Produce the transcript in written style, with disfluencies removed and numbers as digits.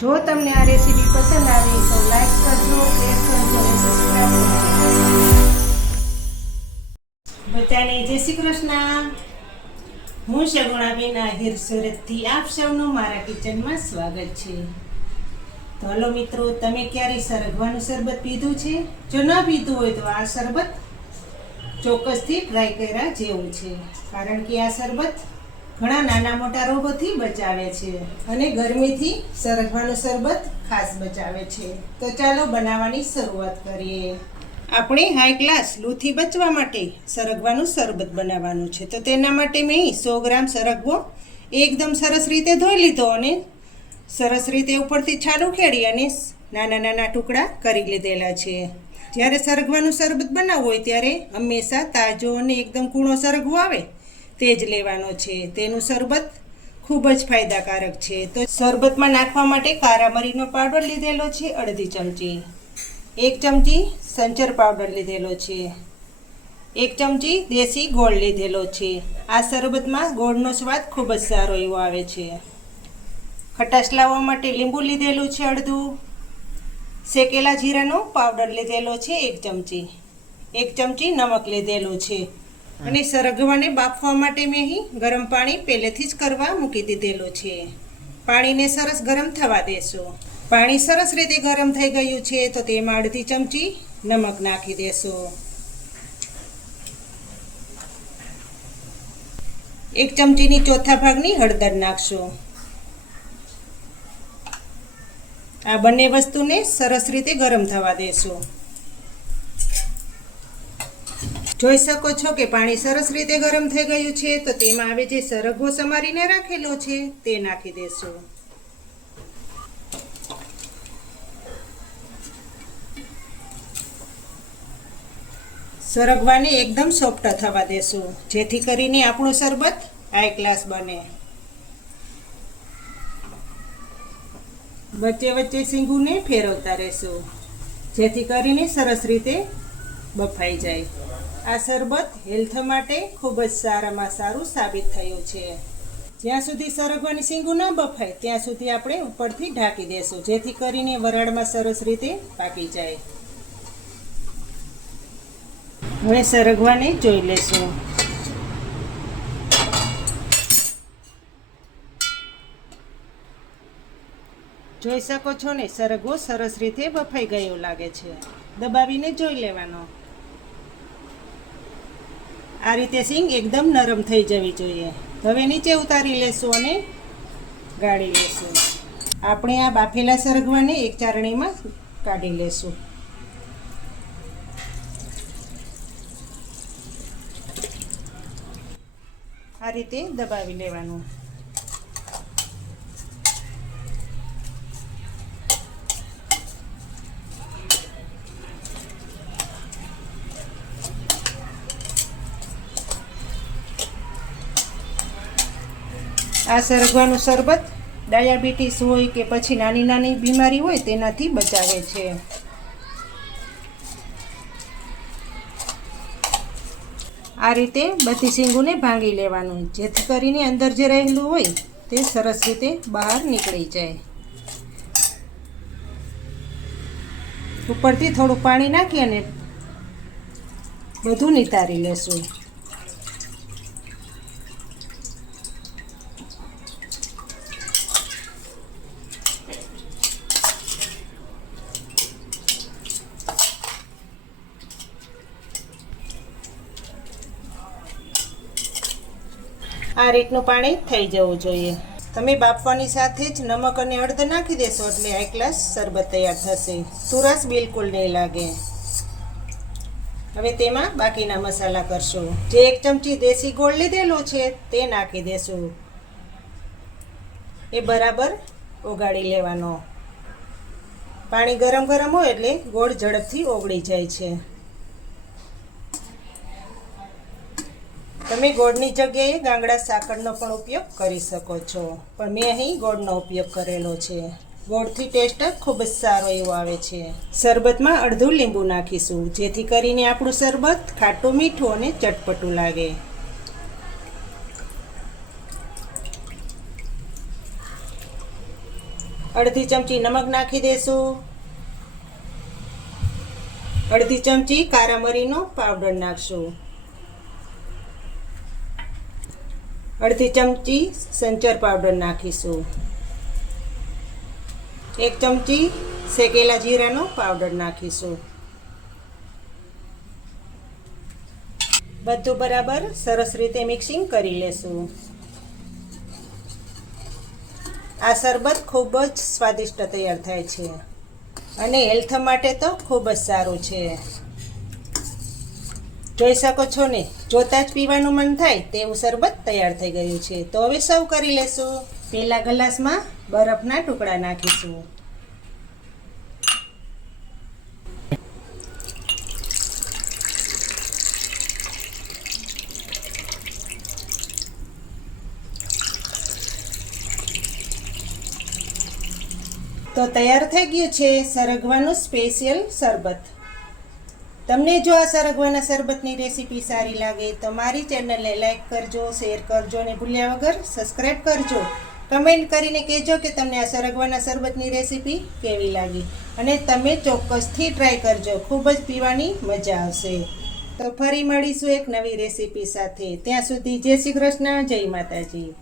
જો તમને આ રેસીપી પસંદ આવી તો લાઈક કરજો, શેર કરજો અને સબસ્ક્રાઇબ કરજો. બધાને જય શ્રી કૃષ્ણ. હું શગુણાબેન આહિર સુરતથી આપ સૌનું મારા કિચનમાં સ્વાગત છે. તો હલો મિત્રો, તમે ક્યારે સરગવાનું શરબત પીધું છે? જો ન પીધું હોય તો આ શરબત ચોક્કસથી ટ્રાય કર્યા જેવું છે, કારણ કે આ શરબત ઘણા નાના મોટા રોગોથી બચાવે છે અને ગરમીથી સરગવાનું શરબત ખાસ બચાવે છે. તો ચાલો બનાવવાની શરૂઆત કરીએ. આપણે હાઈ ક્લાસ લૂથી બચવા માટે સરગવાનું શરબત બનાવવાનું છે. તો તેના માટે મેં 100 ગ્રામ સરગવો એકદમ સરસ રીતે ધોઈ લીધો અને સરસ રીતે ઉપરથી છાલ ઉખેડી અને નાના નાના ટુકડા કરી લીધેલા છે. જ્યારે સરગવાનું શરબત બનાવવું હોય ત્યારે હંમેશા તાજો અને એકદમ કૂણો સરગવો આવે તે જ લેવાનો છે. તેનું શરબત ખૂબ જ ફાયદાકારક છે. તો શરબતમાં નાખવા માટે કારા મરીનો પાવડર લીધેલો છે અડધી ચમચી, 1 ચમચી સંચર પાવડર લીધેલો છે, 1 ચમચી દેશી ગોળ લીધેલો છે. આ શરબતમાં ગોળનો સ્વાદ ખૂબ જ સારો એવો આવે છે. ખટાશ લાવવા માટે લીંબુ લીધેલું છે અડધું, શેકેલા જીરાનો પાવડર લીધેલો છે 1 ચમચી, 1 ચમચી નમક લીધેલું છે. અને સરગવાને બાફવા માટે મેં અહીં ગરમ પાણી પહેલેથી જ કરવા મૂકી દીધેલું છે. પાણીને સરસ ગરમ થવા દેશું. પાણી સરસ રીતે ગરમ થઈ ગયું છે તો તેમાં અડધી ચમચી નમક નાખી દેશું, 1 ચમચીની ચોથા ભાગની હળદર નાખશું. આ બંને વસ્તુને સરસ રીતે ગરમ થવા દેશું. જોઈ શકો છો કે પાણી સરસ રીતે ગરમ થઈ ગયું છે તો તેમાં હવે જે સરગવો સમારીને રાખેલો છે તે નાખી દેશું. સરગવાને એકદમ સોફ્ટ થવા દેશું જેથી કરીને આપણું શરબત હાઈ ક્લાસ બને. વચ્ચે વચ્ચે શીંગુને ફેરવતા રહેશું જેથી કરીને સરસ રીતે બફાઈ જાય. આ શરબત હેલ્થ માટે ખૂબ જ સારામાં સારું સાબિત થયું છે. જ્યાં સુધી સરગવાની શીંગું ન બફાય ત્યાં સુધી આપણે ઉપરથી ઢાંકી દેશું જેથી કરીને વરાળમાં સરસ રીતે પાકી જાય. હવે સરગવાને જોઈ લેશું. જોઈ શકો છો ને, સરગવો સરસ રીતે બફાઈ ગયો લાગે છે. દબાવીને જોઈ લેવાનો. આ રીતે શીંગ એકદમ નરમ થઈ જવી જોઈએ. હવે નીચે ઉતારી લેશું અને ગાળી લેશું. આપણે આ બાફેલા સરગવાને એક ચારણીમાં કાઢી લેશું. આ રીતે દબાવી લેવાનું. આ સરગવાનું શરબત ડાયાબિટીસ હોય કે પછી નાની નાની બીમારી હોય તેનાથી બચાવે છે. આ રીતે બધી શીંગોને ભાંગી લેવાનું જેથી કરીને અંદર જે રહેલું હોય તે સરસ રીતે બહાર નીકળી જાય. ઉપરથી થોડું પાણી નાખી અને બધું નિતારી લેશું. આ રીતનું પાણી થઈ જવું જોઈએ. તમે બાફવાની સાથે જ નમક અને હળદર નાખી દેશો એટલે હાઈ ક્લાસ શરબત તૈયાર થશે. તુરસ બિલકુલ નહીં લાગે. હવે તેમાં બાકીના મસાલા કરશું. જે 1 ચમચી દેશી ગોળ લીધેલો છે તે નાખી દેશું. એ બરાબર ઓગાળી લેવાનો. પાણી ગરમ ગરમ હોય એટલે ગોળ ઝડપથી ઓગળી જાય છે. તમે ગોળની જગ્યાએ ગાંગડા સાકરનો પણ ઉપયોગ કરી શકો છો, પણ મેં અહીં ગોળનો ઉપયોગ કરેલો છે. ગોળથી ટેસ્ટ ખૂબ જ સારો એવો આવે છે. શરબતમાં અડધું લીંબુ નાખીશું જેથી કરીને આપણું શરબત ખાટું મીઠું અને ચટપટું લાગે. અડધી ચમચી નમક નાખી દેશું. અડધી ચમચી કારા મરીનો પાવડર નાખશું. અડધી ચમચી સંચર પાવડર નાખીશું. 1 ચમચી શેકેલા જીરાનો પાવડર નાખીશું. બધું બરાબર સરસ રીતે મિક્સિંગ કરી લેશું. આ શરબત ખૂબ જ સ્વાદિષ્ટ તૈયાર થાય છે અને હેલ્થ માટે તો ખૂબ જ સારું છે. જોઈ શકો છો ને, જોતાં જ પીવાનું મન થાય તેવું શરબત તૈયાર થઈ ગયું છે. તો હવે સર્વ કરી લેશું. પહેલા ગ્લાસમાં બરફના ટુકડા નાખીશું. તો તૈયાર થઈ ગયું છે સરગવાનું સ્પેશિયલ શરબત. તમને જો આ સરગવાના શરબતની રેસીપી સારી લાગે તો મારી ચેનલને લાઈક કરજો, શેર કરજો અને ભૂલ્યા વગર સબસ્ક્રાઈબ કરજો. કમેન્ટ કરીને કહેજો કે તમને આ સરગવાના શરબતની રેસીપી કેવી લાગી અને તમે ચોક્કસથી ટ્રાય કરજો. ખૂબ જ પીવાની મજા આવશે. તો ફરી મળીશું એક નવી રેસીપી સાથે. ત્યાં સુધી જય શ્રી કૃષ્ણ, જય માતાજી.